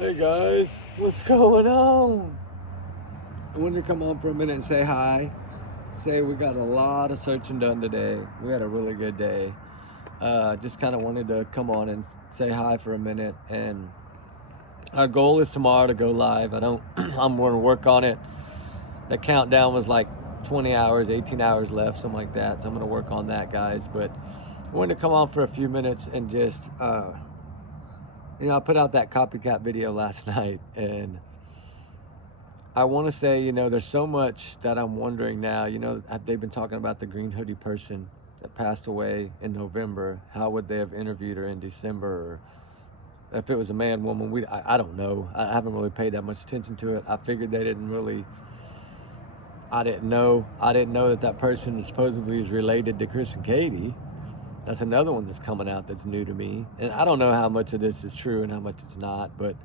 Hey guys, what's going on? I wanted to come on for a minute and say hi. Say we got a lot of searching done today. We had a really good day. Just kind of wanted to come on and say hi for a minute. And our goal is tomorrow to go live. I'm going to work on it. The countdown was like 20 hours, 18 hours left, something like that. So I'm going to work on that, guys. But I wanted to come on for a few minutes and just, I put out that copycat video last night, and I want to say, there's so much that I'm wondering now. They've been talking about the green hoodie person that passed away in November. How would they have interviewed her in December? Or if it was a man, woman, I don't know. I haven't really paid that much attention to it. I figured they didn't really. I didn't know that person supposedly is related to Chris and Katie. That's another one that's coming out that's new to me. And I don't know how much of this is true and how much it's not, but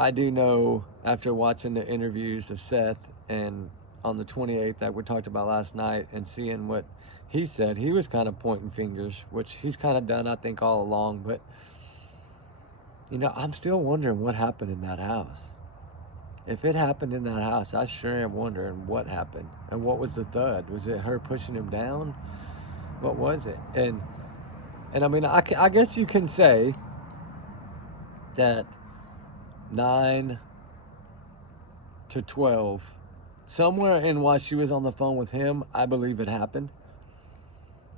I do know after watching the interviews of Seth and on the 28th that we talked about last night and seeing what he said, he was kind of pointing fingers, which he's kind of done, I think, all along. But, I'm still wondering what happened in that house. If it happened in that house, I sure am wondering what happened. And what was the thud? Was it her pushing him down? What was it? And I mean, I guess you can say that 9 to 12, somewhere in while she was on the phone with him, I believe it happened.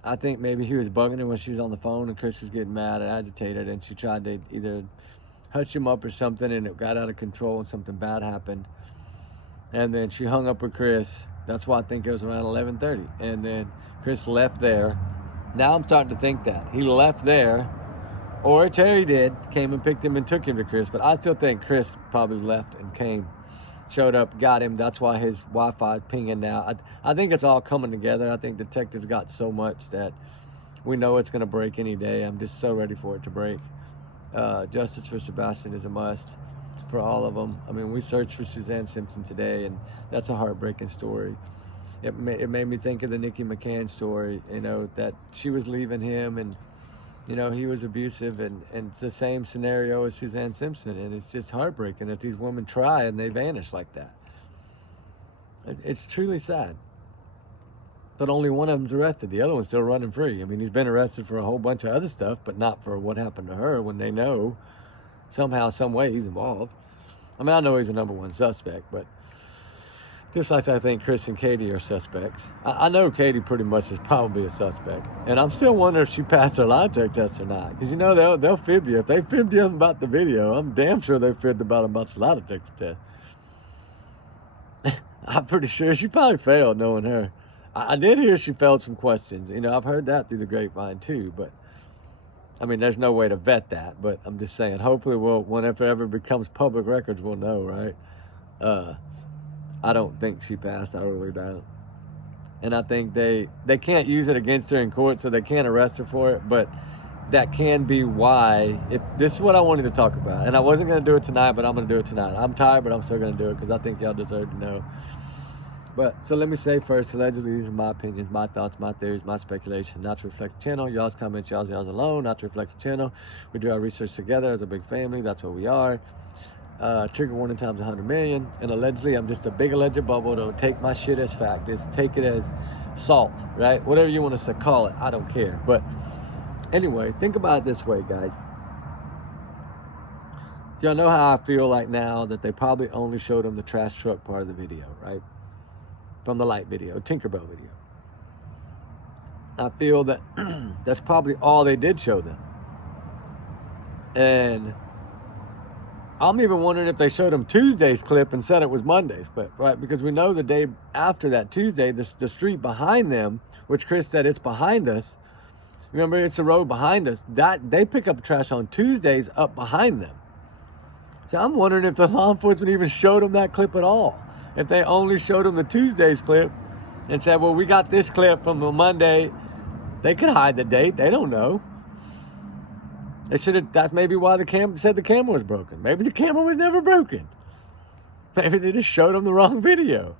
I think maybe he was bugging her when she was on the phone and Chris was getting mad and agitated, and she tried to either hush him up or something, and it got out of control and something bad happened. And then she hung up with Chris. That's why I think it was around 11:30. And then Chris left there. Now I'm starting to think that he left there, or Terry did, came and picked him and took him to Chris. But I still think Chris probably left and showed up, got him. That's why his Wi-Fi is pinging now. I think it's all coming together. I think detectives got so much that we know it's going to break any day. I'm just so ready for it to break. Justice for Sebastin is a must for all of them. I mean, we searched for Suzanne Simpson today, and that's a heartbreaking story. It made me think of the Nikki McCann story, that she was leaving him, and he was abusive, and it's the same scenario as Suzanne Simpson, and it's just heartbreaking that these women try and they vanish like that. It's truly sad. But only one of them's arrested. The other one's still running free. I mean, he's been arrested for a whole bunch of other stuff, but not for what happened to her, when they know somehow, some way he's involved. I mean, I know he's the number one suspect, but just like I think Chris and Katie are suspects. I know Katie pretty much is probably a suspect. And I'm still wondering if she passed her lie detector test or not. Because, they'll fib you. If they fibbed you about the video, I'm damn sure they fibbed about the lie detector test. I'm pretty sure she probably failed, knowing her. I did hear she failed some questions. I've heard that through the grapevine too. But, I mean, there's no way to vet that. But I'm just saying, hopefully whenever it ever becomes public records, we'll know, right? I don't think she passed. I really don't. And I think they can't use it against her in court, so they can't arrest her for it. But that can be why. If this is what I wanted to talk about. And I wasn't going to do it tonight, but I'm going to do it tonight. I'm tired, but I'm still going to do it because I think y'all deserve to know. But, so let me say first, allegedly, these are my opinions, my thoughts, my theories, my speculation, not to reflect the channel. Y'all's comments, y'all's alone, not to reflect the channel. We do our research together as a big family. That's what we are. Trigger warning times 100 million. And allegedly, I'm just a big alleged bubble. Don't take my shit as fact. Just take it as salt, right? Whatever you want to call it, I don't care. But anyway, think about it this way, guys. Y'all know how I feel like now that they probably only showed them the trash truck part of the video, right? From the light video, Tinkerbell video. I feel that that's probably all they did show them. And I'm even wondering if they showed them Tuesday's clip and said it was Monday's clip, right? Because we know the day after that Tuesday, the street behind them, which Chris said it's behind us. Remember, it's the road behind us. That they pick up trash on Tuesdays up behind them. So I'm wondering if the law enforcement even showed them that clip at all. If they only showed them the Tuesday's clip and said, well, we got this clip from the Monday, they could hide the date. They don't know. They should have. That's maybe why the camera was broken. Maybe the camera was never broken. Maybe they just showed them the wrong video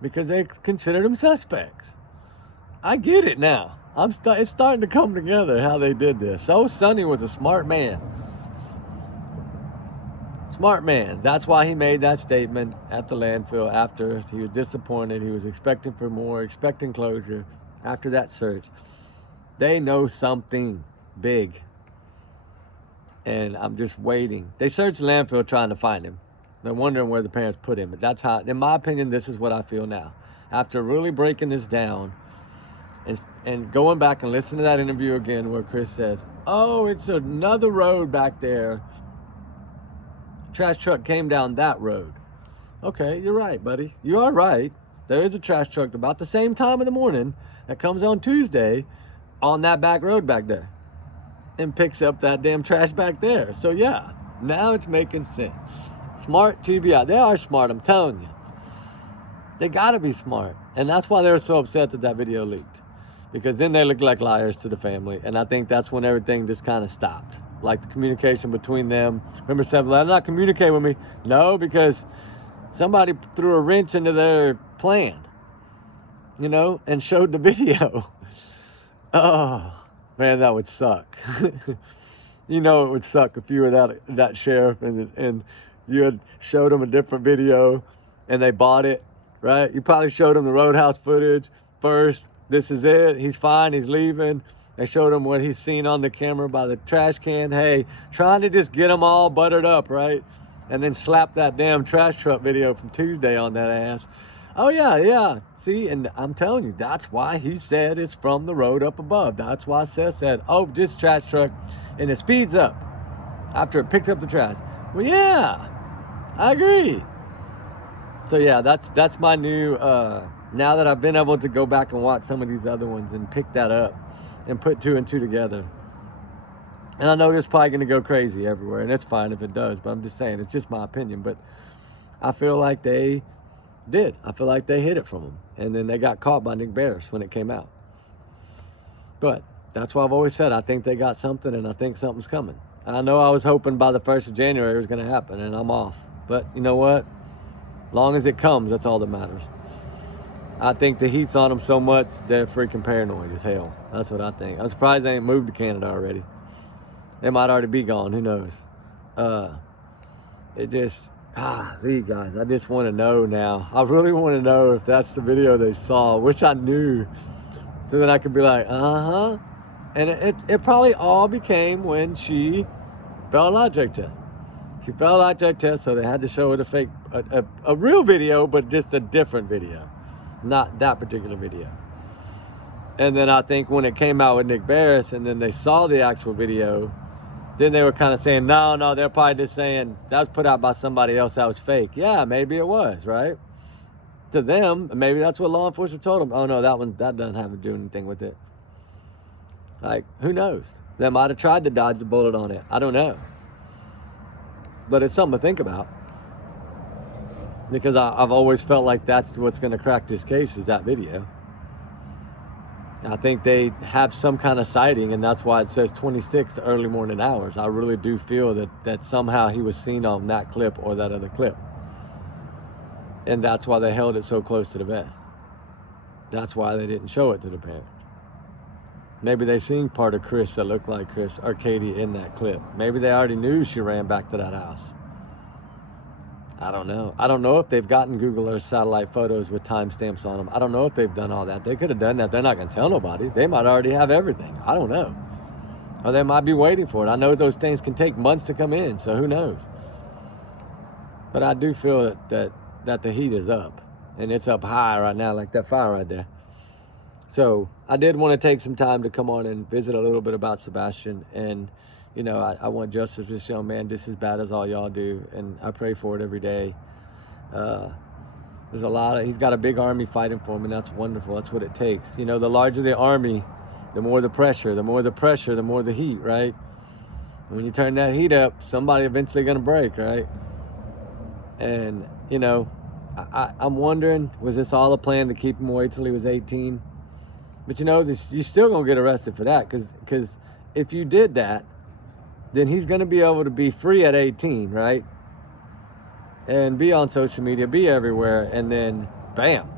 because they considered them suspects. I get it now. It's starting to come together how they did this. So Sonny was a smart man. Smart man. That's why he made that statement at the landfill after he was disappointed. He was expecting for more, expecting closure after that search. They know something big. And I'm just waiting. They searched the landfill trying to find him. They're wondering where the parents put him. But that's how, in my opinion, this is what I feel now. After really breaking this down and going back and listening to that interview again where Chris says, oh, it's another road back there. Trash truck came down that road. Okay, you're right, buddy. You are right. There is a trash truck about the same time in the morning that comes on Tuesday on that back road back there and picks up that damn trash back there. So yeah, now it's making sense. Smart TBI. They are smart, I'm telling you. They gotta be smart. And that's why they were so upset that that video leaked. Because then they look like liars to the family. And I think that's when everything just kind of stopped. Like the communication between them. Remember, Sebastin, they're not communicating with me. No, because somebody threw a wrench into their plan, you know, and showed the video. Oh, man, that would suck. You know, it would suck if you were that sheriff and you had showed them a different video and they bought it, right? You probably showed them the roadhouse footage first. This is it. He's fine. He's leaving. They showed him what he's seen on the camera by the trash can. Hey, trying to just get them all buttered up, right? And then slap that damn trash truck video from Tuesday on that ass. Oh, yeah. See, and I'm telling you, that's why he said it's from the road up above. That's why Seth said, oh, just trash truck. And it speeds up after it picks up the trash. Well, yeah, I agree. So, yeah, that's my new, now that I've been able to go back and watch some of these other ones and pick that up and put two and two together. And I know it's probably going to go crazy everywhere, and it's fine if it does, but I'm just saying, it's just my opinion. But I feel like they did. I feel like they hid it from them. And then they got caught by Nick Barris when it came out. But that's why I've always said I think they got something, and I think something's coming. And I know I was hoping by the 1st of January it was going to happen, and I'm off. But you know what? Long as it comes, that's all that matters. I think the heat's on them so much, they're freaking paranoid as hell. That's what I think. I'm surprised they ain't moved to Canada already. They might already be gone, who knows? It just, these guys, I just want to know now. I really want to know if that's the video they saw, which I knew. So then I could be like, uh-huh. And it probably all became when she failed a lie detector test. She failed a lie detector test, so they had to show it a real video, but just a different video. Not that particular video. And then I think when it came out with Nick Barris and then they saw the actual video, then they were kind of saying, no, they're probably just saying that was put out by somebody else, that was fake. Yeah, maybe it was, right? To them, maybe that's what law enforcement told them. Oh no, that doesn't have to do anything with it. Like, who knows? They might have tried to dodge the bullet on it. I don't know. But it's something to think about. Because I've always felt like that's what's going to crack this case, is that video. I think they have some kind of sighting, and that's why it says 26 early morning hours. I really do feel that somehow he was seen on that clip or that other clip. And that's why they held it so close to the vest. That's why they didn't show it to the parents. Maybe they seen part of Chris that looked like Chris or Katie in that clip. Maybe they already knew she ran back to that house. I don't know. I don't know if they've gotten Google Earth satellite photos with timestamps on them. I don't know if they've done all that. They could have done that. They're not going to tell nobody. They might already have everything. I don't know. Or they might be waiting for it. I know those things can take months to come in, so who knows? But I do feel that the heat is up. And it's up high right now, like that fire right there. So I did want to take some time to come on and visit a little bit about Sebastin. And you know, I want justice for this young man just as bad as all y'all do, and I pray for it every day. There's he's got a big army fighting for him, and that's wonderful. That's what it takes. You know, the larger the army, the more the pressure, the more the heat, right? And when you turn that heat up, somebody eventually gonna break, right? And, you know, I'm wondering, was this all a plan to keep him away till he was 18? But you know, you're still gonna get arrested for that, because if you did that, then he's going to be able to be free at 18, right? And be on social media, be everywhere, and then, bam,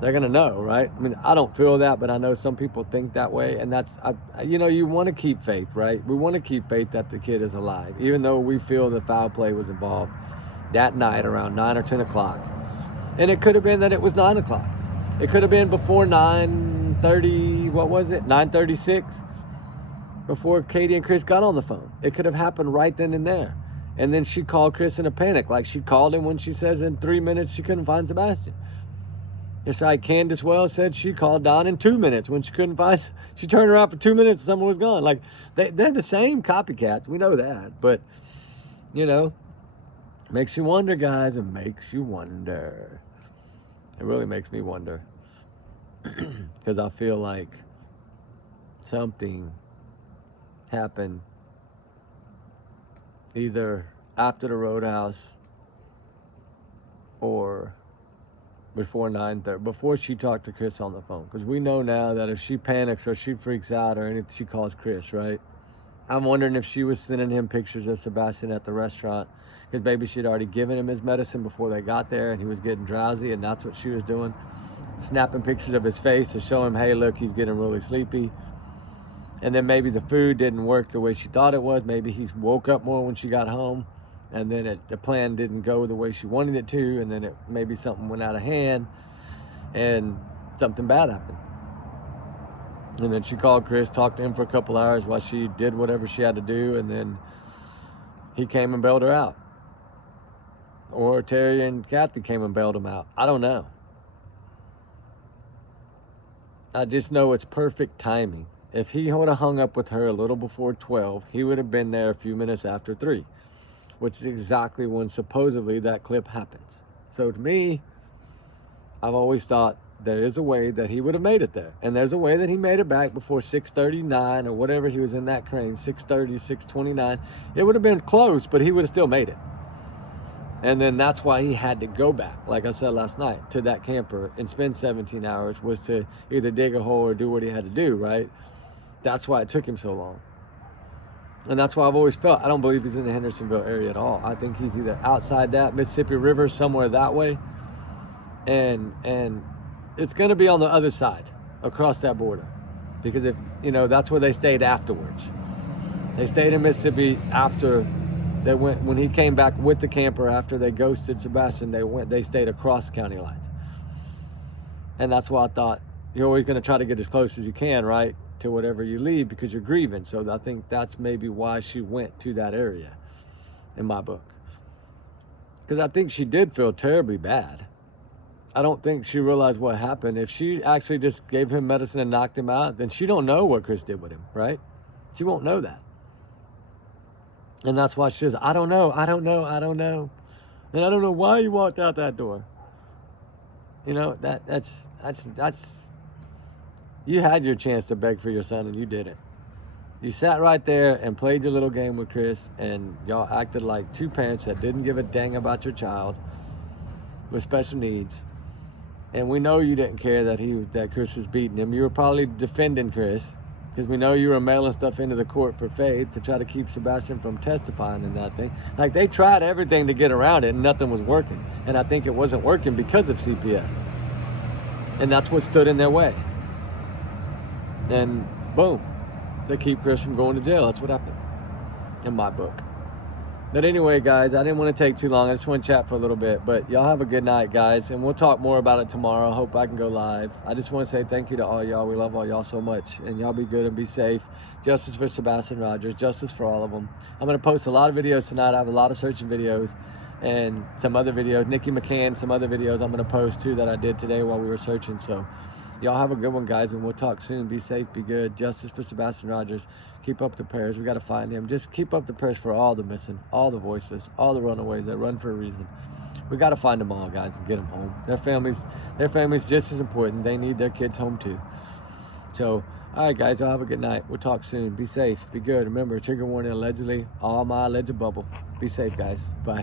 They're gonna know, right? I mean, I don't feel that, but I know some people think that way, and that's, you know, you want to keep faith, right? We want to keep faith that the kid is alive, even though we feel the foul play was involved that night around 9 or 10 o'clock. And it could have been that it was 9 o'clock. It could have been before 9:30, what was it? 9:36, before Katie and Chris got on the phone. It could have happened right then and there. And then she called Chris in a panic, like she called him when she says in 3 minutes she couldn't find Sebastin. It's like Candace Wells said she called Don in 2 minutes when she couldn't find. She turned around for 2 minutes and someone was gone. Like, they're the same copycats. We know that. But, you know, makes you wonder, guys. It makes you wonder. It really makes me wonder. Because I feel like something happened either after the Roadhouse or before 9:30, before she talked to Chris on the phone. Because we know now that if she panics or she freaks out or anything, she calls Chris, right? I'm wondering if she was sending him pictures of Sebastin at the restaurant, because maybe she'd already given him his medicine before they got there and he was getting drowsy, and that's what she was doing. Snapping pictures of his face to show him, hey, look, he's getting really sleepy. And then maybe the food didn't work the way she thought it was. Maybe he woke up more when she got home, and then the plan didn't go the way she wanted it to, and then maybe something went out of hand and something bad happened. And then she called Chris, talked to him for a couple hours while she did whatever she had to do, and then he came and bailed her out. Or Terry and Kathy came and bailed him out. I don't know. I just know it's perfect timing. If he would have hung up with her a little before 12, he would have been there a few minutes after 3, which is exactly when supposedly that clip happens. So to me, I've always thought there is a way that he would have made it there. And there's a way that he made it back before 6:39 or whatever he was in that crane, 6:30, 6:29. It would have been close, but he would have still made it. And then that's why he had to go back, like I said last night, to that camper and spend 17 hours, was to either dig a hole or do what he had to do, right? That's why it took him so long. And that's why I've always felt, I don't believe he's in the Hendersonville area at all. I think he's either outside that Mississippi River, somewhere that way, and it's going to be on the other side, across that border. Because if, you know, that's where they stayed afterwards. They stayed in Mississippi after they went, when he came back with the camper after they ghosted Sebastin, they stayed across county lines. And that's why I thought, you're always going to try to get as close as you can, right, to whatever you leave, because you're grieving. So I think that's maybe why she went to that area, in my book. Because I think she did feel terribly bad. I don't think she realized what happened. If she actually just gave him medicine and knocked him out, then she don't know what Chris did with him, right? She won't know that. And that's why she says, I don't know. And I don't know why you walked out that door. You know, that's you had your chance to beg for your son and you didn't. You sat right there and played your little game with Chris, and y'all acted like two parents that didn't give a dang about your child with special needs. And we know you didn't care that Chris was beating him. You were probably defending Chris, because we know you were mailing stuff into the court for Faith to try to keep Sebastin from testifying in that thing. Like, they tried everything to get around it and nothing was working. And I think it wasn't working because of CPS. And that's what stood in their way. And boom, they keep Chris from going to jail. That's what happened in my book. But anyway, guys, I didn't want to take too long. I just want to chat for a little bit. But y'all have a good night, guys. And we'll talk more about it tomorrow. Hope I can go live. I just want to say thank you to all y'all. We love all y'all so much. And y'all be good and be safe. Justice for Sebastin Rogers. Justice for all of them. I'm going to post a lot of videos tonight. I have a lot of searching videos. And some other videos. Nikki McCann, some other videos I'm going to post too that I did today while we were searching. So y'all have a good one, guys. And we'll talk soon. Be safe. Be good. Justice for Sebastin Rogers. Keep up the prayers. We got to find him. Just keep up the prayers for all the missing, all the voiceless, all the runaways that run for a reason. We got to find them all, guys, and get them home. Their families just as important. They need their kids home too. So, all right, guys, y'all have a good night. We'll talk soon. Be safe. Be good. Remember, trigger warning allegedly. All my alleged bubble. Be safe, guys. Bye.